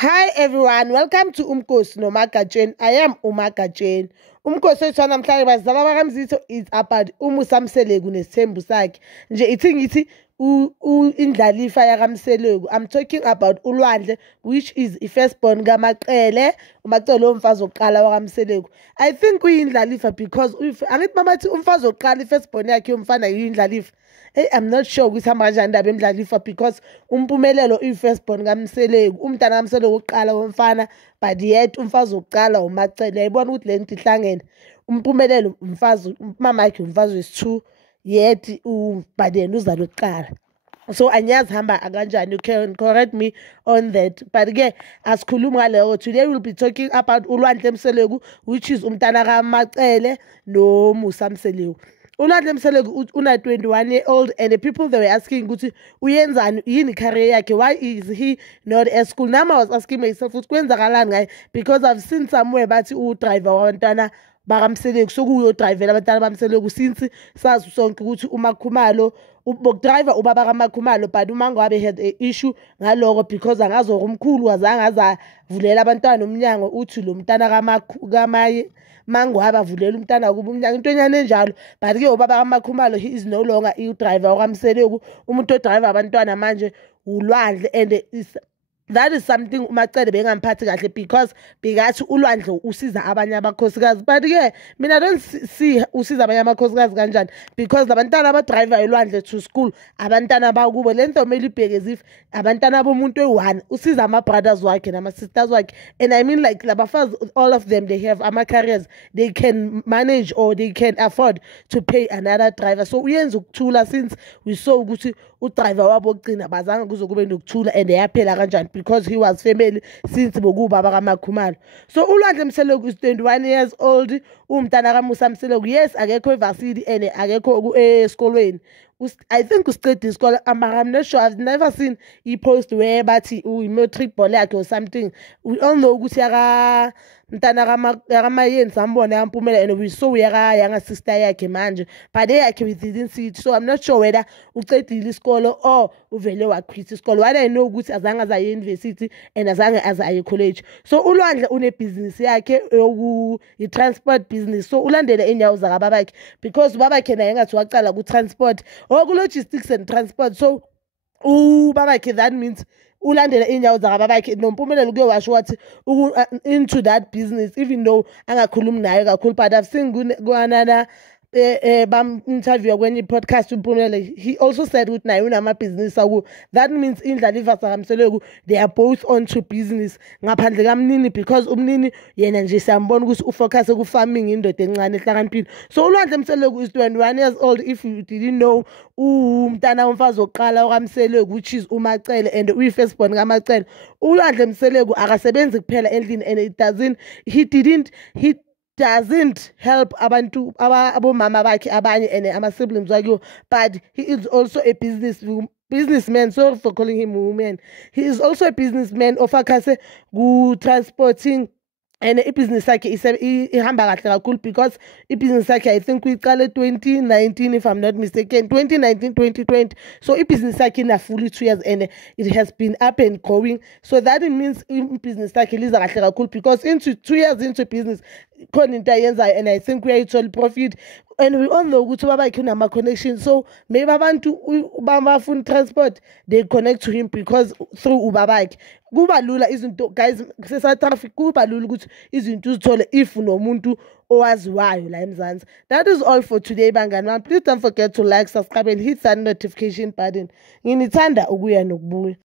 Hi everyone, welcome to Umkosi noMagajeni. I am uMagajeni. Umkosi wethu namhlanje bazala bakamzitho is about Musa Mseleku nesthembu sakhe. Nje ithi ngithi indlalifa yakamseleku. I'm talking about uLwandle, which is ifirstborn kaMaqele, uMaqele umfazi wokuqala wakamseleku. I think uyindlalifa because angithi mamathi umfazi wokuqala ifirstborn yakhe umfana yindlalifa. Hey, I'm not sure ukuthi hamba kanjani indaba emdlalifa because umpumelelo i-firstborn kaMseleku umntana kaMseleku wokuqala womfana but yet umfazi wokuqala uMaqele. Yayibona ukuthi le nto ihlangene umpumelelo umfazi umama yakhe umfazi wesi-2 yet but yena uzalo kuqala. So anyazi hamba kanjani, you can correct me on that. But ke asikhulumi ngaleyo. Today we'll be talking about uLwandle Mseleku, which is umntana kaMaqele no Musa Mseleku. ULwandle Mseleku una 21-year-old and the people they were asking ukuthi uyenzani yini career yakhe, why is he not at school. Now I was asking myself ukuthi kwenzakalani ngaye because I've seen somewhere bathi udriver wabantwana bakamseleku sokuyodrivela abantwana bamseleku since sazi sonke ukuthi uMakhumalo ubokudriver ubaba kaMakhumalo but uma ngabe had a issue ngaloko because angazi umkhulu azange azavulela abantwana umnyango uthi lo mntana kamaye mangwaba avulela umntana kuba umnyango into enyane enjalo. But ke ubaba kaMakhumalo he is no longer udriver wakamseleku. Umuntu odriver abantwana manje uLwandle and that is something uMaqele bengamphathi kahle because bekathi uLwandle usiza abanye abakhosikazi. But ke mina don't see usiza abanye abakhosikazi kanjani because labantwana abadriver uLwandle to school abantwana bakubo lento kumele ibheke if abantwana bomuntu oyi-1 usiza ama-brothers wakhe nama-sisters wakhe. And I mean like labafazi all of them they have ama-careers, they can manage or they can afford to pay another driver. So uyenza ukuthula since we saw ukuthi udriver wabo ogcina bazange kuzokube nokuthula and yaphela kanjani because he was family since bokubaba kaMakhumalo. So uLwandle Mseleku is 21 years old, umntana kaMusa Mseleku. Yes, akekho evarsity and akekho esikolweni. I think usiqede isikole. I'm not sure, I've never seen a post where bathi uyi-matric ball yakhe or something. We all know ukuthi mntana kamayeni sambona yampumela and we saw yanga sister yakhe manje but yakhe we didn't see it. So I'm not sure whether uqedile isikolo or uvele waquit isikolo. What I know ukuthi azange azaye university and azange azaye college. So uLwandle business yakhe i-transport business. So ulandele inyawo zakababakhe because ubabakhe naye engathi waqala ku-transport or ku-logistics and transport. So ubabakhe that means ulandela inyawo zakababakhe nompumelelo kuye washo wathi into that business even though angakhulumi nayo kakhulu. But I've seen kwanana interview kwenye podcast uMpumelelo, he also said ukuthi naye unamabhizinisi aku. That means indlalifa zakamseleku they are both onto business ngaphandle kamnini because umnini yena nje siyambona ukuthi ufocus ku-farming indoda encane ehlakaniphile. So uLwandle Mseleku is 21 years old. If you didn't know, umntana womfazi wokuqala wakamseleku which is uMaqele and uyi-firstborn kaMaqele. uLwandle Mseleku akasebenzi kuphela endlini and he doesn't help abantu abomama bakhe abanye and ama-siblings wakhe, but he is also a businessman. Sorry for calling him woman. He is also a businessman ofakase ku-transporting and ibhizinisi yakhe ihamba kahle kakhulu because ibhizinisi yakhe I think uyiqale 2019 if I'm not mistaken, 2019 2020. So ibhizinisi yakhe ina fully 2 years and it has been up and growing. So that means ibhizinisi yakhe liza kahle kakhulu because into 2 years into business khona into ayenzayo and I think uyayithola profit. And we all know ukuthi babakhe unama-connection, so maybe abantu bafuna transport they connect to him because through ubabakhe kuba lula izinto. Guys, sesa-traffic kuba lula ukuthi izinto uzithole if nomuntu owaziwayo la eMzansi. That is all for today bangani bami. Please don't forget to like, subscribe and hit that notification button. Nginithanda ukuya nokubuya.